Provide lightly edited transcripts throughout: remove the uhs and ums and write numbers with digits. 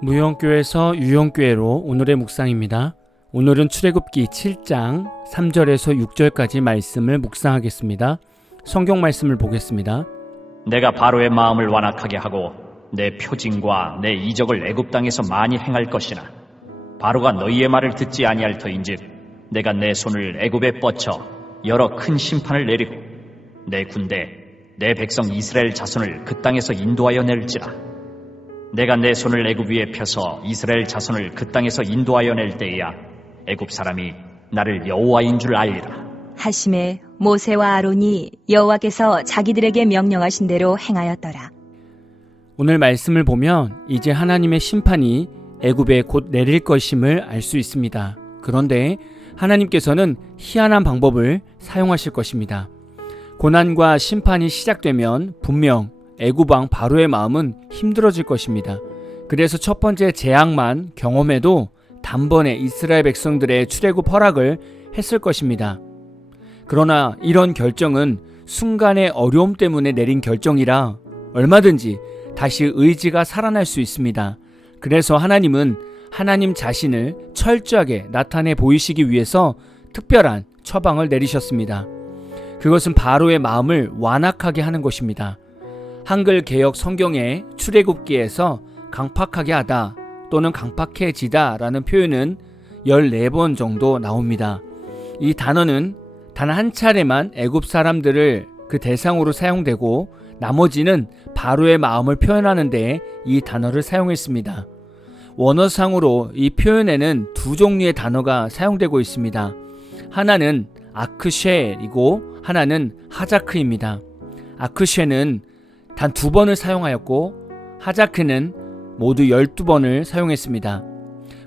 무용교에서 유용교회로 오늘의 묵상입니다. 오늘은 출애굽기 7장 3절에서 6절까지 말씀을 묵상하겠습니다. 성경 말씀을 보겠습니다. 내가 바로의 마음을 완악하게 하고 내 표징과 내 이적을 애굽 땅에서 많이 행할 것이나 바로가 너희의 말을 듣지 아니할 터인즉 내가 내 손을 애굽에 뻗쳐 여러 큰 심판을 내리고 내 군대 내 백성 이스라엘 자손을 그 땅에서 인도하여 낼지라. 내가 내 손을 애굽 위에 펴서 이스라엘 자손을 그 땅에서 인도하여 낼 때에야 애굽 사람이 나를 여호와인 줄 알리라 하심에 모세와 아론이 여호와께서 자기들에게 명령하신 대로 행하였더라. 오늘 말씀을 보면 이제 하나님의 심판이 애굽에 곧 내릴 것임을 알 수 있습니다. 그런데 하나님께서는 희한한 방법을 사용하실 것입니다. 고난과 심판이 시작되면 분명 애굽 왕 바로의 마음은 힘들어질 것입니다. 그래서 첫 번째 재앙만 경험해도 단번에 이스라엘 백성들의 출애굽 허락을 했을 것입니다. 그러나 이런 결정은 순간의 어려움 때문에 내린 결정이라 얼마든지 다시 의지가 살아날 수 있습니다. 그래서 하나님은 하나님 자신을 철저하게 나타내 보이시기 위해서 특별한 처방을 내리셨습니다. 그것은 바로의 마음을 완악하게 하는 것입니다. 한글 개역 성경의 출애굽기에서 강팍하게 하다 또는 강팍해지다 라는 표현은 14번 정도 나옵니다. 이 단어는 단 한 차례만 애굽 사람들을 그 대상으로 사용되고 나머지는 바로의 마음을 표현하는 데 이 단어를 사용했습니다. 원어상으로 이 표현에는 두 종류의 단어가 사용되고 있습니다. 하나는 아크쉐이고 하나는 하자크입니다. 아크쉐는 단 2번을 사용하였고 하자크는 모두 12번을 사용했습니다.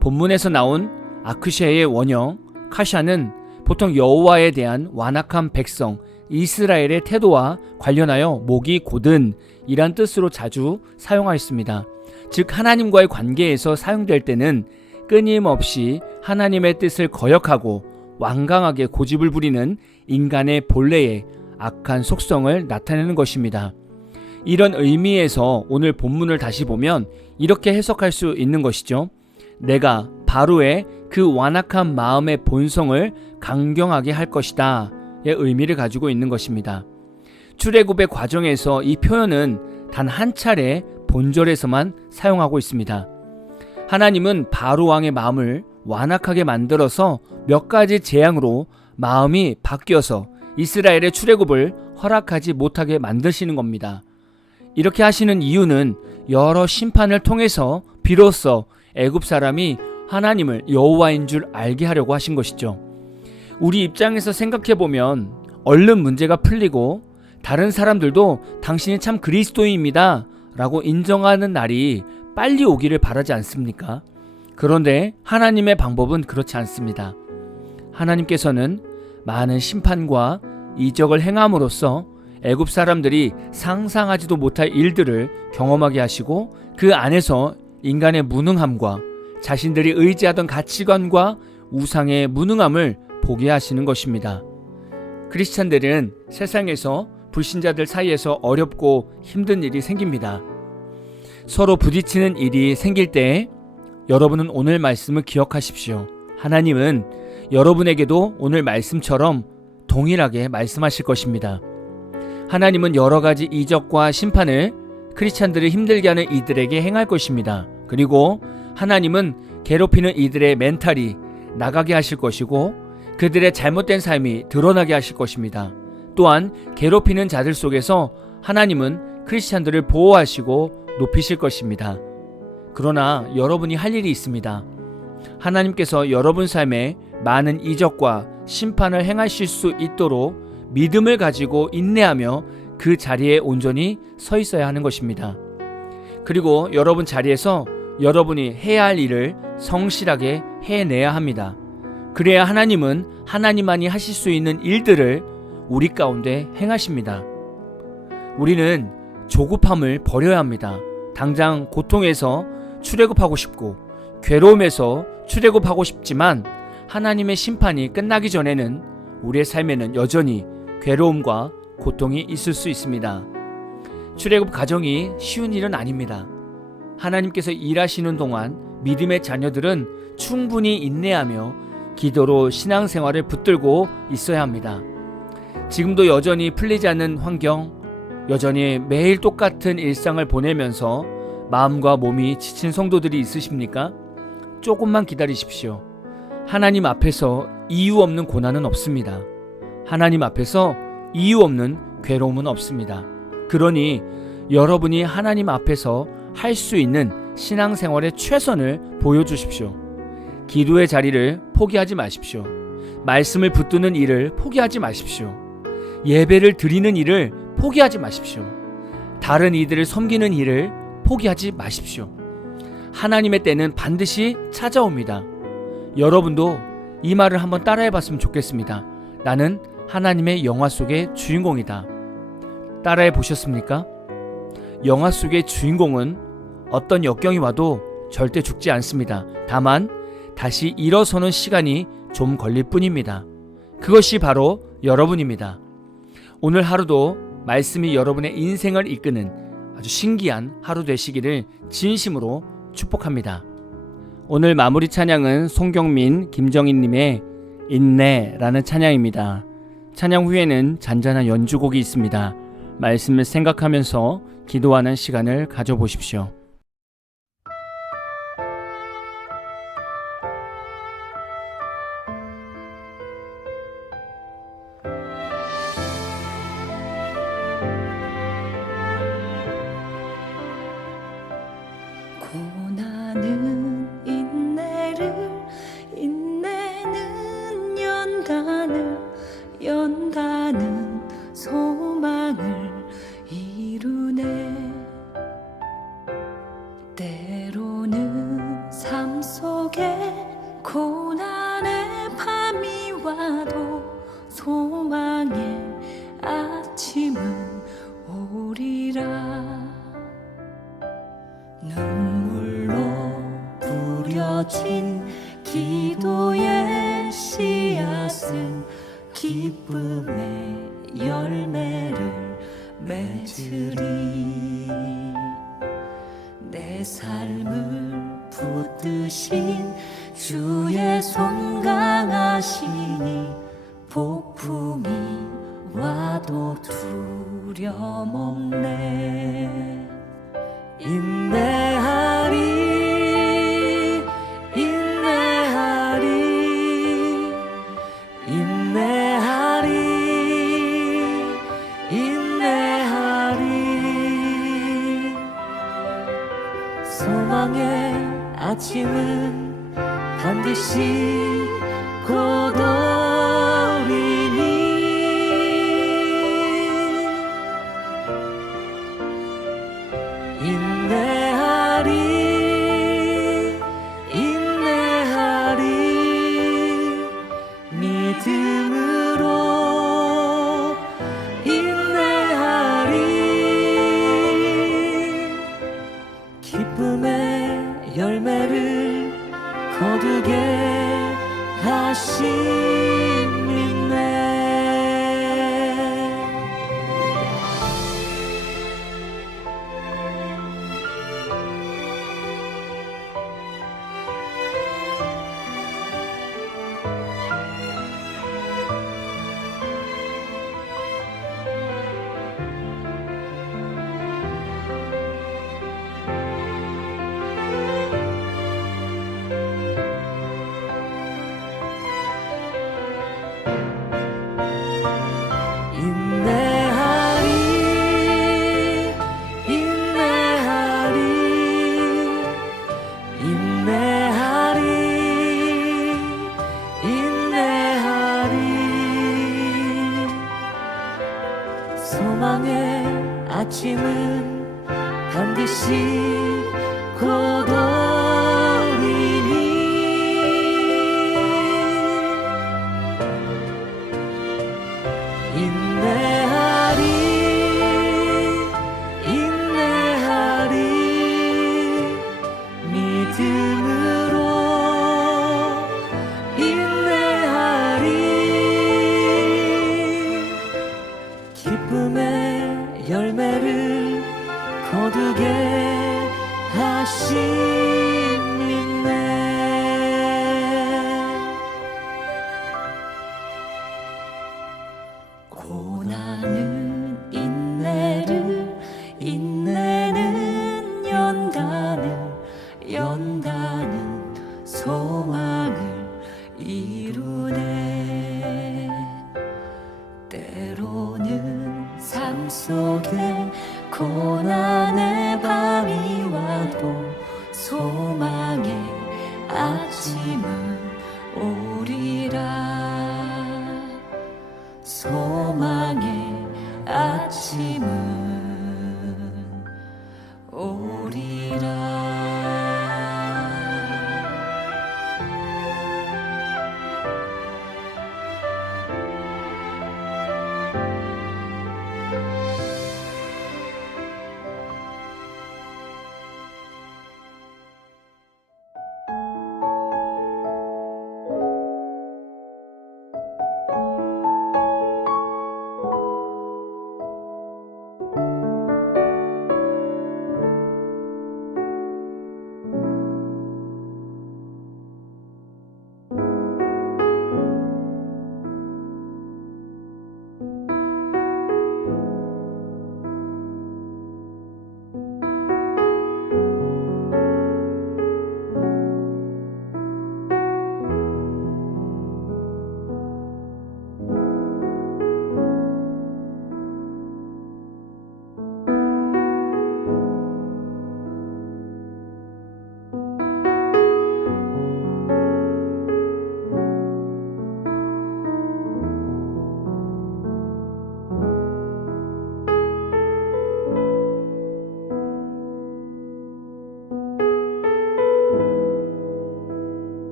본문에서 나온 아크쉐의 원형 카샤는 보통 여호와에 대한 완악한 백성 이스라엘의 태도와 관련하여 목이 곧은 이란 뜻으로 자주 사용하였습니다. 즉 하나님과의 관계에서 사용될 때는 끊임없이 하나님의 뜻을 거역하고 완강하게 고집을 부리는 인간의 본래의 악한 속성을 나타내는 것입니다. 이런 의미에서 오늘 본문을 다시 보면 이렇게 해석할 수 있는 것이죠. 내가 바로의 그 완악한 마음의 본성을 강경하게 할 것이다 의 의미를 가지고 있는 것입니다. 출애굽의 과정에서 이 표현은 단 한 차례 본절에서만 사용하고 있습니다. 하나님은 바로 왕의 마음을 완악하게 만들어서 몇 가지 재앙으로 마음이 바뀌어서 이스라엘의 출애굽을 허락하지 못하게 만드시는 겁니다. 이렇게 하시는 이유는 여러 심판을 통해서 비로소 애굽 사람이 하나님을 여호와인 줄 알게 하려고 하신 것이죠. 우리 입장에서 생각해보면 얼른 문제가 풀리고 다른 사람들도 당신이 참 그리스도인입니다 라고 인정하는 날이 빨리 오기를 바라지 않습니까? 그런데 하나님의 방법은 그렇지 않습니다. 하나님께서는 많은 심판과 이적을 행함으로써 애굽 사람들이 상상하지도 못할 일들을 경험하게 하시고 그 안에서 인간의 무능함과 자신들이 의지하던 가치관과 우상의 무능함을 보게 하시는 것입니다. 크리스찬들은 세상에서 불신자들 사이에서 어렵고 힘든 일이 생깁니다. 서로 부딪히는 일이 생길 때 여러분은 오늘 말씀을 기억하십시오. 하나님은 여러분에게도 오늘 말씀처럼 동일하게 말씀하실 것입니다. 하나님은 여러 가지 이적과 심판을 크리스찬들을 힘들게 하는 이들에게 행할 것입니다. 그리고 하나님은 괴롭히는 이들의 멘탈이 나가게 하실 것이고 그들의 잘못된 삶이 드러나게 하실 것입니다. 또한 괴롭히는 자들 속에서 하나님은 크리스찬들을 보호하시고 높이실 것입니다. 그러나 여러분이 할 일이 있습니다. 하나님께서 여러분 삶에 많은 이적과 심판을 행하실 수 있도록 믿음을 가지고 인내하며 그 자리에 온전히 서 있어야 하는 것입니다. 그리고 여러분 자리에서 여러분이 해야 할 일을 성실하게 해내야 합니다. 그래야 하나님은 하나님만이 하실 수 있는 일들을 우리 가운데 행하십니다. 우리는 조급함을 버려야 합니다. 당장 고통에서 출애굽하고 싶고 괴로움에서 출애굽하고 싶지만 하나님의 심판이 끝나기 전에는 우리의 삶에는 여전히 괴로움과 고통이 있을 수 있습니다. 출애굽 과정이 쉬운 일은 아닙니다. 하나님께서 일하시는 동안 믿음의 자녀들은 충분히 인내하며 기도로 신앙생활을 붙들고 있어야 합니다. 지금도 여전히 풀리지 않는 환경, 여전히 매일 똑같은 일상을 보내면서 마음과 몸이 지친 성도들이 있으십니까? 조금만 기다리십시오. 하나님 앞에서 이유 없는 고난은 없습니다. 하나님 앞에서 이유 없는 괴로움은 없습니다. 그러니 여러분이 하나님 앞에서 할 수 있는 신앙생활의 최선을 보여주십시오. 기도의 자리를 포기하지 마십시오. 말씀을 붙드는 일을 포기하지 마십시오. 예배를 드리는 일을 포기하지 마십시오. 다른 이들을 섬기는 일을 포기하지 마십시오. 하나님의 때는 반드시 찾아옵니다. 여러분도 이 말을 한번 따라해 봤으면 좋겠습니다. 나는 하나님의 영화 속의 주인공이다. 따라해 보셨습니까? 영화 속의 주인공은 어떤 역경이 와도 절대 죽지 않습니다. 다만 다시 일어서는 시간이 좀 걸릴 뿐입니다. 그것이 바로 여러분입니다. 오늘 하루도 말씀이 여러분의 인생을 이끄는 아주 신기한 하루 되시기를 진심으로 축복합니다. 오늘 마무리 찬양은 송경민, 김정인님의 인내라는 찬양입니다. 찬양 후에는 잔잔한 연주곡이 있습니다. 말씀을 생각하면서 기도하는 시간을 가져보십시오. 고난은 인내를, 인내는 연단은 소망을 이루네. 때로는 삶 속에 고난의 밤이 와도 소망의 아침은 오리라. 눈물로 뿌려진 기도의 씨앗은 기쁨의 열매를 맺으리. 내 삶을 붙드신 주의 손 강하시니 폭풍이 와도 두려움 없네. 인내하리, 인내하리, 인내하리, 인내하리. 소망의 아침은 반드시 곧 오리니. 인내하리, 인내하리, 믿음으로 인내하리. 기쁨의 열매를 거두게 하심이네. 소망의 아침은 반드시 곧 오리니. 인내하리, 인내하리, 믿음으로 인내하리. 기쁨의 열매를 거두게 고난은 인내를, 인내는 연단을, 연단은 소망을 이루네. 때로는 삶 속에 고난의 밤이 와도 소망의 아침은 오리라. 소망의 아침은